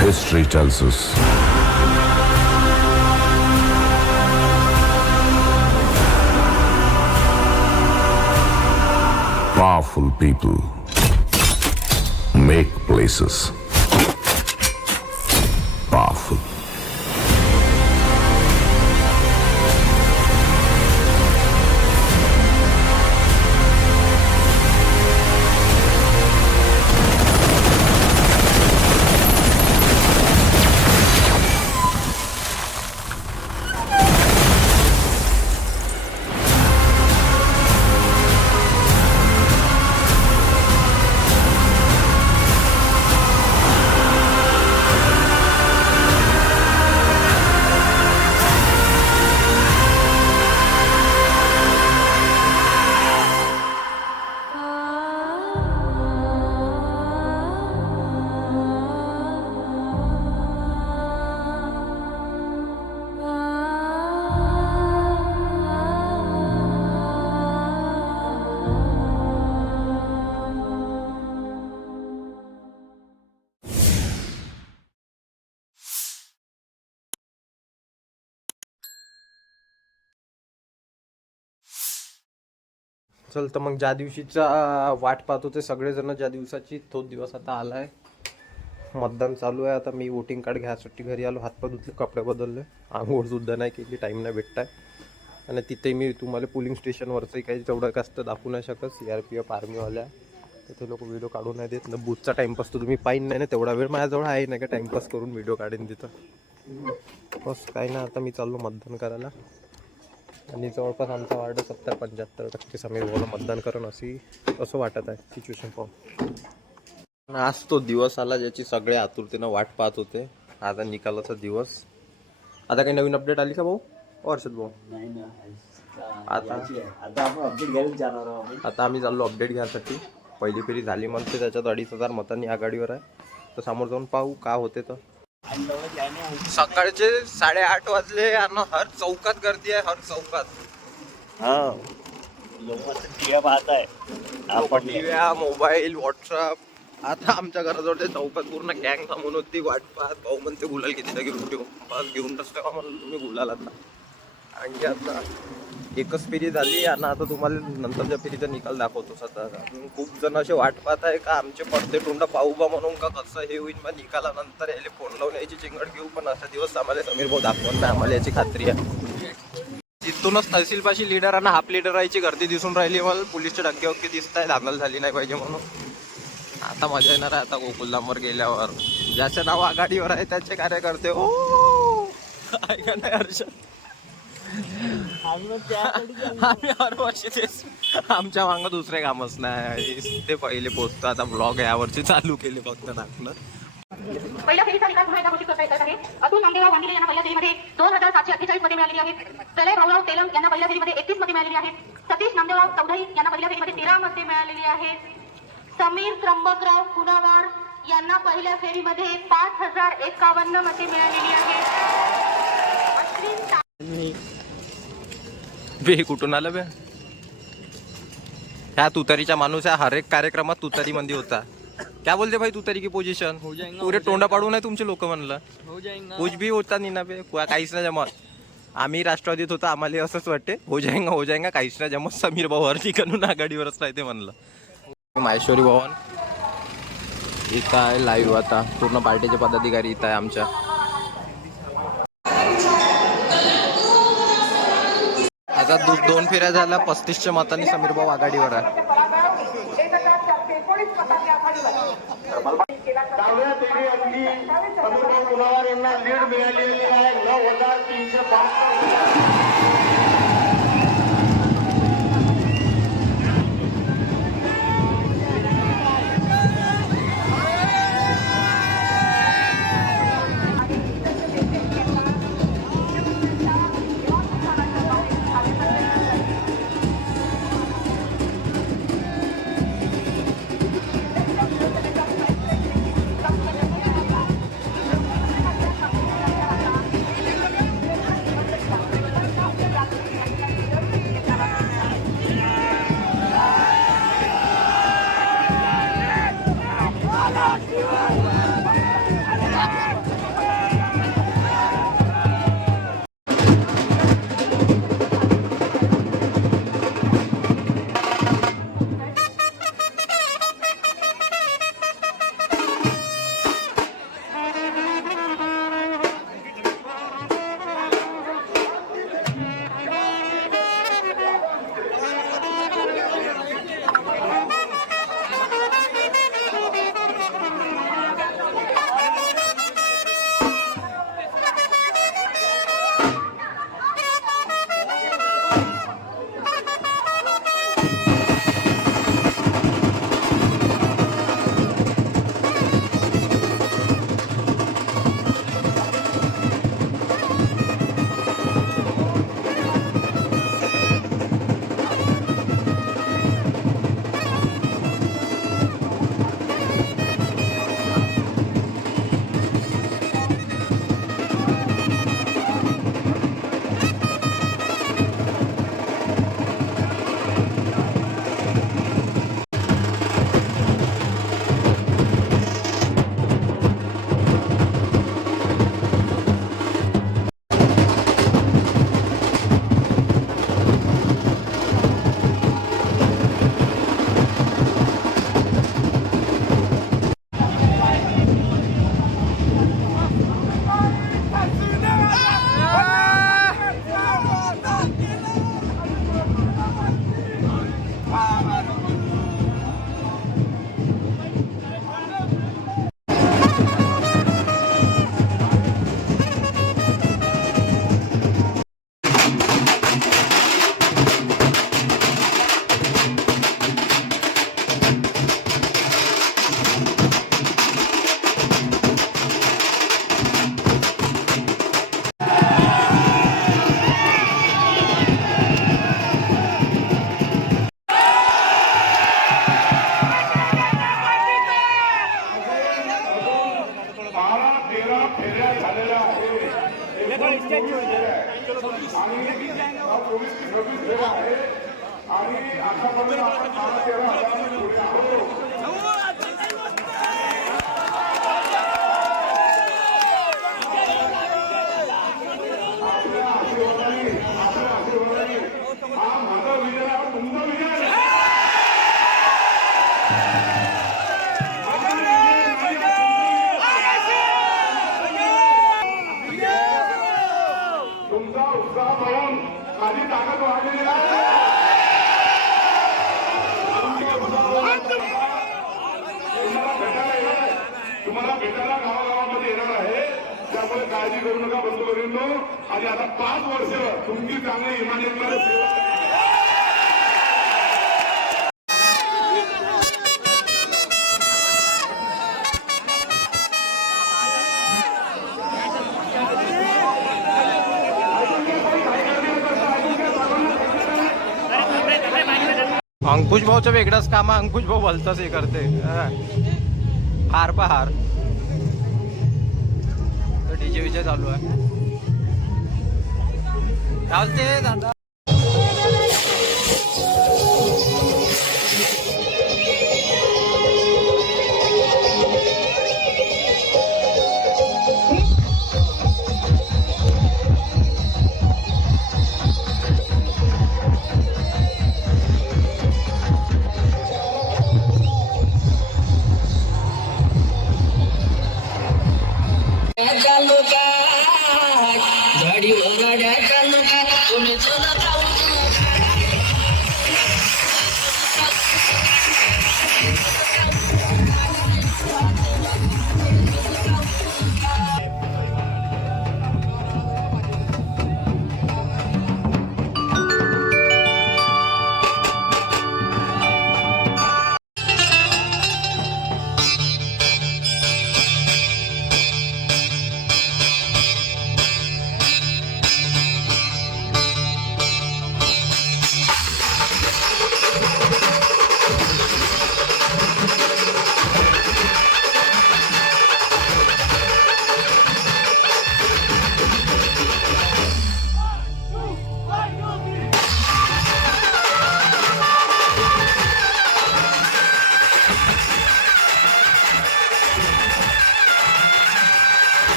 History tells us powerful people make places powerful. चल तर मग ज्या दिवशीचा वाट पाहत होते सगळेजण, ज्या दिवसाची तोच दिवस आता आला आहे. मतदान चालू आहे. आता मी वोटिंग कार्ड घ्यायसाठी घरी आलो, हातपाय धुतले, कपडे बदलले, आंघोळसुद्धा नाही केली, टाईम नाही भेटत आहे. आणि तिथे मी तुम्हाला पोलिंग स्टेशनवरचंही काही तेवढं जास्त दाखवू नाही शकत. CRPF आर्मीवाल्या तिथे लोक व्हिडिओ काढू नाही देत ना. बूथचा टाईमपास तर तुम्ही पाहिन नाही ना, तेवढा वेळ माझ्याजवळ आहे नाही का टाईमपास करून व्हिडिओ काढेन तिथं. बस काही ना, आता मी चाललो मतदान करायला. आणि जवळपास आमचा वार्ड 70-75% समीर भाऊला मतदान करून असं वाटत आहे. सिच्युएशन पाहून आज तो दिवस आला ज्याची सगळे आतुरतेनं वाट पाहत होते. आता निकालाचा दिवस. आता काही नवीन अपडेट आली का भाऊ? वर्षद भाऊ नाही ना. आता आपण अपडेट घ्यायला जाणार आहोत. आता आम्ही चाललो अपडेट घ्यायसाठी. पहिली फेरी झाली म्हणते, त्याच्यात 2,500 मतांनी आघाडीवर आहे. तर समोर जाऊन पाहू का होते. तर सकाळचे 8:30 वाजले आणि हर चौकात गर्दी आहे. हर चौकात टीव्या पाहत आहे आपण. टीव्या, मोबाईल, व्हॉट्सअप. आता आमच्या घराजवळ ते चौकात पूर्ण गँग थांबून होती वाट पाहत. भाऊ म्हणते गुलाल किती घेऊन ठेवू, बस घेऊन नसते का मला तुम्ही गुलाल. आता आणखी आता एकच फेरी झाली आणि आता तुम्हाला नंतरच्या फेरीचा निकाल दाखवतो. स्वतः खूप जण असे वाट पाहत आहे का आमचे पडदे तोंड पाहू बा म्हणून, का कसं हे होईल मग निकालानंतर यायला फोन लावून यायची चिंगड घेऊ. पण असा दिवस आम्हाला समीर भाऊ दाखवत नाही, आम्हाला याची खात्री आहे. तिथूनच तहसीलपाशी लीडर आणि हाफ लीडरांची गर्दी दिसून राहिली. मला पोलीसचे डक्के दिसत आहे, धांदल झाली नाही पाहिजे म्हणून. आता मजा येणार आहे. आता गोकुलधामवर गेल्यावर ज्याचे नाव आघाडीवर आहे त्याचे कार्यकर्ते हो ऐका नाही हर्षद. आम्ही हर वर्षी तेच, आमच्या मागं दुसरे कामच नाही. ते पहिले पोचतो. आता ब्लॉग यावरची चालू केले फक्त टाकणं. पहिल्या फेरीचा निकाल पुन्हा एकदा घोषित करता येत आहे. अतुल नामदेवराव गांधीले यांना पहिल्या फेरीमध्ये 2,748 मते मिळालेली आहेत. प्रलय भाऊराव तेलंग यांना पहिल्या फेरीमध्ये 31 मते मिळालेली आहेत. सतीश नामदेवराव चौधरी यांना पहिल्या फेरीमध्ये 13 मते मिळालेली आहेत. समीर त्र्यंबकराव कुनावार यांना पहिल्या फेरीमध्ये 5,051 मते मिळालेली आहेत. बे कुठून आलं बे? ह्या तुतारीचा माणूस आहे. हर एक कार्यक्रमात तुतारी मंदी होता. क्या बोलते भाई तुतारी की पोजीशन पुरे तोंडा पाडू नाही तुमचे लोक म्हणलं. कुछ भी होता नाही ना बे, काहीच नाही जमत. आम्ही राष्ट्रवादीत होतो, आम्हाला असंच वाटते हो जाएगा काहीच नाही जमत. समीर भाऊ हर ठिकाणून आघाडीवरच राहते म्हणलं. माहेश्वरी भवन इथं आहे लाईव्ह. आता पूर्ण पार्टीचे पदाधिकारी इथं आहे आमच्या. आता 2 फेऱ्या झाल्या. 35च्या मतांनी समीर भाऊ आघाडीवर आहे. लीड मिळालेली आहे 9,305. फेऱ्या झालेल्या आहे आणि 26 फेऱ्या आहे आणि आतापर्यंत आपण 12-13 पुढे आहोत. आपल्या आशीर्वादाने हा माझा विजय हा तुमचा विजय आहे. तुमचा उत्साह पाहून माझी ताकद वाढलेली आहे. तुम्हाला भेटायला गावागावामध्ये येणार आहे. त्यामुळे काळजी करू नका बंधूभगिनींनो. आणि आता 5 वर्ष तुमची चांगली इमानदारीने सेवा करा. अंकुश भाऊचं वेगळंच काम आहे. अंकुश भाऊ भलतंच हे करते. हार हार डीजे विजय चालू आहे. चालते दादा.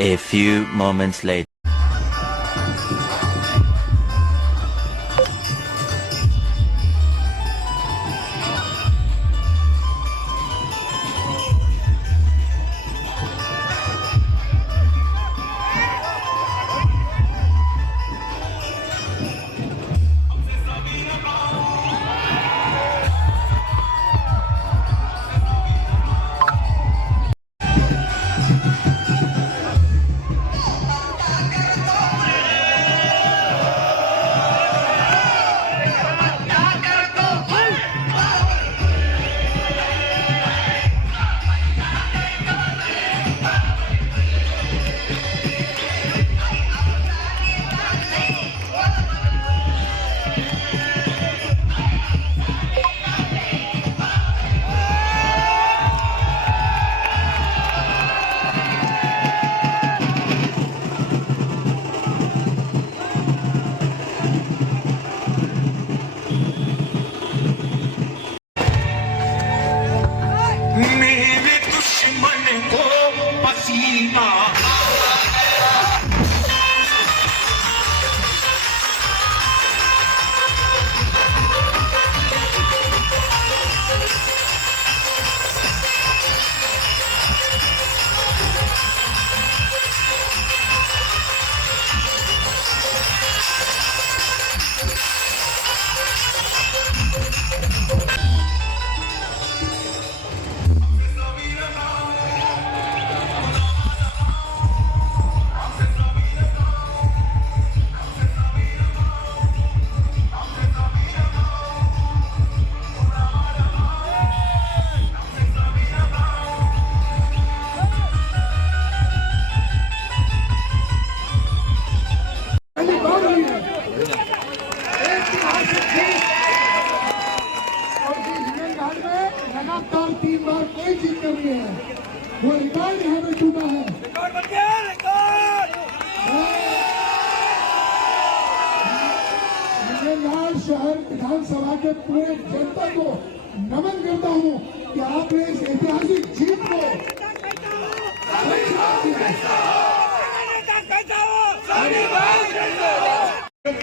A few moments later. शहर विधानसभा के पूरे जनता को नमन करता हूं कि आपने इस ऐतिहासिक जीत को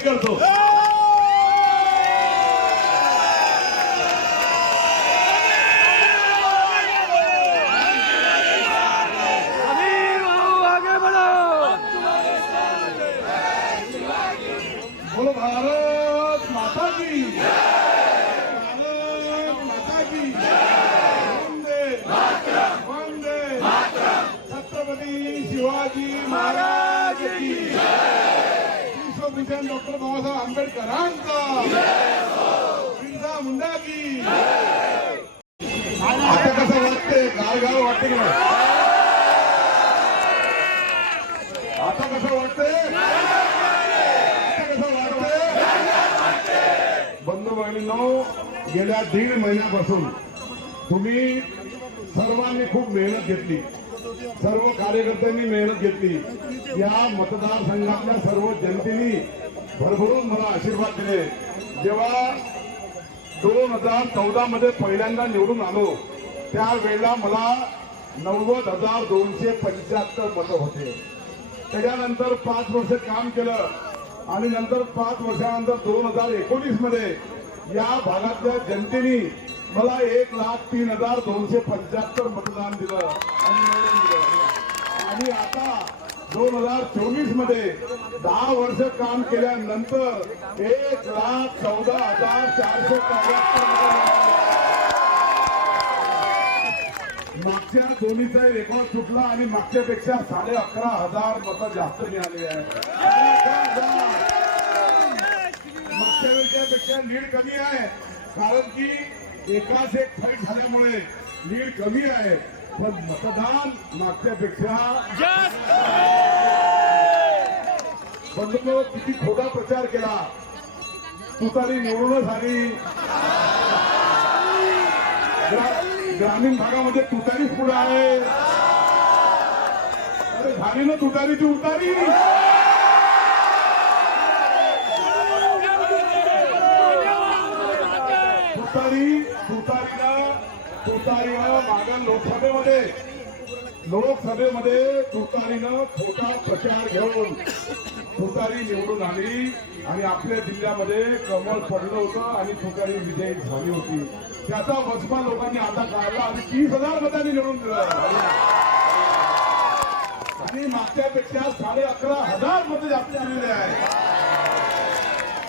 करतो बोलो भारत माता की भारत माता की वंदे वंदे छत्रपती शिवाजी महाराज की विश्वभूषण डॉक्टर बाबासाहेब आंबेडकरांचा बिरसा मुंडा की आता कसं वाटते गाव गाव वाटते की नाही आता कसं वाटते बंधू भगिनींनो गेल्या 1.5 महिन्यापासून तुम्ही सर्वांनी खूप मेहनत घेतली सर्व कार्यकर्त्यांनी मेहनत घेतली या मतदारसंघातल्या सर्व जनतेने भरभरून मला आशीर्वाद दिले जेव्हा 2014 मध्ये पहिल्यांदा निवडून आलो त्यावेळेला मला 90,275 मतं होते त्याच्यानंतर 5 वर्ष काम केलं आणि नंतर 5 वर्षानंतर 2019 मध्ये या भागातल्या जनतेने मला 1,03,275 मतदान दिलं आणि आता 2024 मध्ये 10 वर्ष काम केल्यानंतर 1,14,473 मागच्या दोन्हीचाही रेकॉर्ड सुटला आणि मागच्यापेक्षा 11,500 मतं जास्त मिळाली आहे मागच्या वेळेपेक्षा लीड कमी आहे कारण की एकाच एक फाईट झाल्यामुळे लीड कमी आहे पण मतदान मागच्यापेक्षा बंधूंनो किती खोटा प्रचार केला तुतारी निवडूनच आली ग्रामीण भागामध्ये तुतारीच पुढे आहे अरे झाली ना तुतारीची उतारी तुतारीनं मागं लोकसभेमध्ये तुतारीनं खोटा प्रचार घेऊन तुतारी निवडून आली आणि आपल्या जिल्ह्यामध्ये कमळ पडलं होतं आणि तुतारी विजयी झाली होती त्याचा वचपा लोकांनी आता काढला आणि 30,000 मतांनी निवडून दिलं आणि मागच्यापेक्षा 11,500 मतं जास्त दिलेले आहे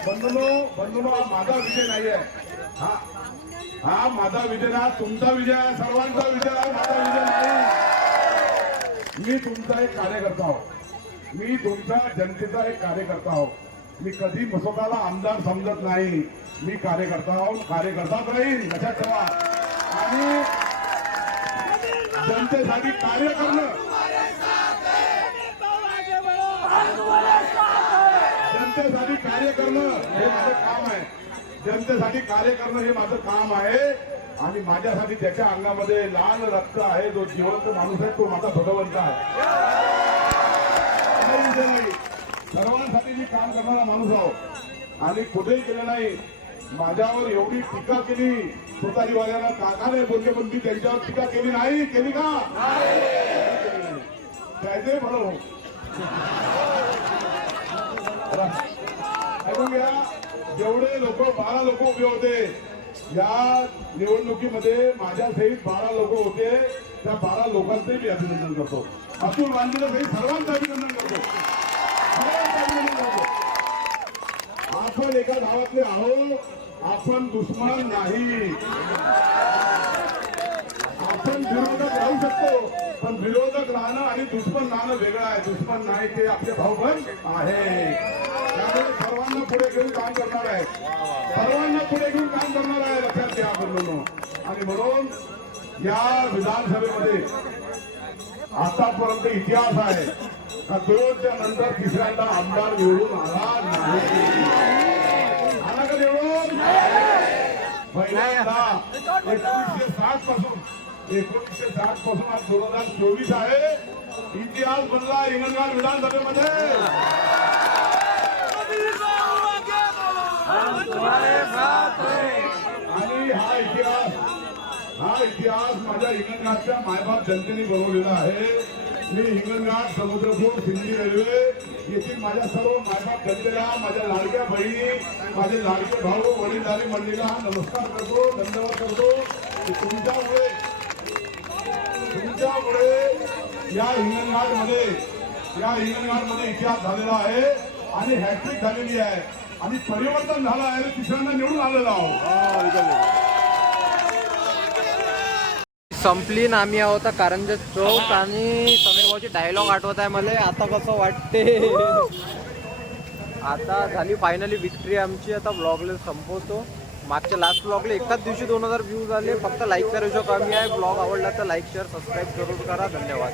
बंधूंनो हा माझा विजय नाही आहे हा माझा विजय ना तुमचा विजय आहे सर्वांचा विजय आहे माझा विजय नाही मी तुमचा एक कार्यकर्ता आहो मी तुमच्या जनतेचा एक कार्यकर्ता आहो मी कधी स्वतःला आमदार समजत नाही मी कार्यकर्ता आहो कार्यकर्ताच राहील लक्षात ठेवा आणि जनतेसाठी कार्य करणं जनतेसाठी कार्य करणं हे माझं काम आहे जनतेसाठी कार्य करणं हे माझं काम आहे आणि माझ्यासाठी त्याच्या अंगामध्ये लाल रक्त आहे जो जिवंत माणूस आहे तो माझा भगवंत आहे सर्वांसाठी मी काम करणारा माणूस आहो आणि कुठेही केलं नाही माझ्यावर एवढी टीका केली तुतारीवाल्यांना काकाने बोलले पण मी त्यांच्यावर टीका केली नाही केली का त्याचे बरं ऐकून घ्या जेवढे लोक 12 लोक उभे होते या निवडणुकीमध्ये माझ्या सहित 12 लोक होते त्या 12 लोकांचंही मी अभिनंदन करतो अतुल वांजेला सहित सर्वांचं अभिनंदन करतो आपण एका गावातले आहोत आपण दुश्मन नाही आपण विरोधक राहू शकतो पण विरोधक राहणं आणि दुश्मन राहणं वेगळं आहे दुश्मन नाही ते आपले भाऊ पण आहे त्यामुळे सर्वांना पुढे घेऊन काम करणार आहे सर्वांना पुढे घेऊन काम करणार आहे लक्षात घ्या बंधूंनो आणि म्हणून या विधानसभेमध्ये आतापर्यंत इतिहास आहे का दोनच्या नंतर तिसऱ्यांदा आमदार निवडून आला नाही आला का निवडून पहिल्यांदा 1960 पासून आज 2024 आहे इतिहास बनला हिंगणघाट विधानसभेमध्ये हा इतिहास माझ्या हिंगणघाटच्या मायबाप जनतेने बनवलेला आहे. मी हिंगणघाट समुद्रपूर सिंधी रेल्वे येथील माझ्या सर्व मायबाप जनतेला, माझ्या लाडक्या बहिणी, माझे लाडके भाऊ, वडीलधारी मंडळीला नमस्कार करतो, धन्यवाद करतो की तुमच्यामुळे या हिंगणघाटमध्ये इतिहास झालेला आहे आणि हॅट्रिक झालेली आहे आणि परिवर्तन झालं आहे. तिसऱ्यांदा निवडून आलेलो आहोत. संपली ना. आम्ही आहोत कारंजा चौक आणि समीर भाऊची डायलॉग आठवत आहे मला. आता कसं वाटते. आता झाली फायनली विक्ट्री आमची. आता ब्लॉगला संपवतो. मागच्या लास्ट ब्लॉगला एकाच दिवशी 2000 व्ह्यूज आले. फक्त लाईक करायचं कमी आहे. ब्लॉग आवडला तर लाईक शेअर सबस्क्राईब जरूर करा. धन्यवाद.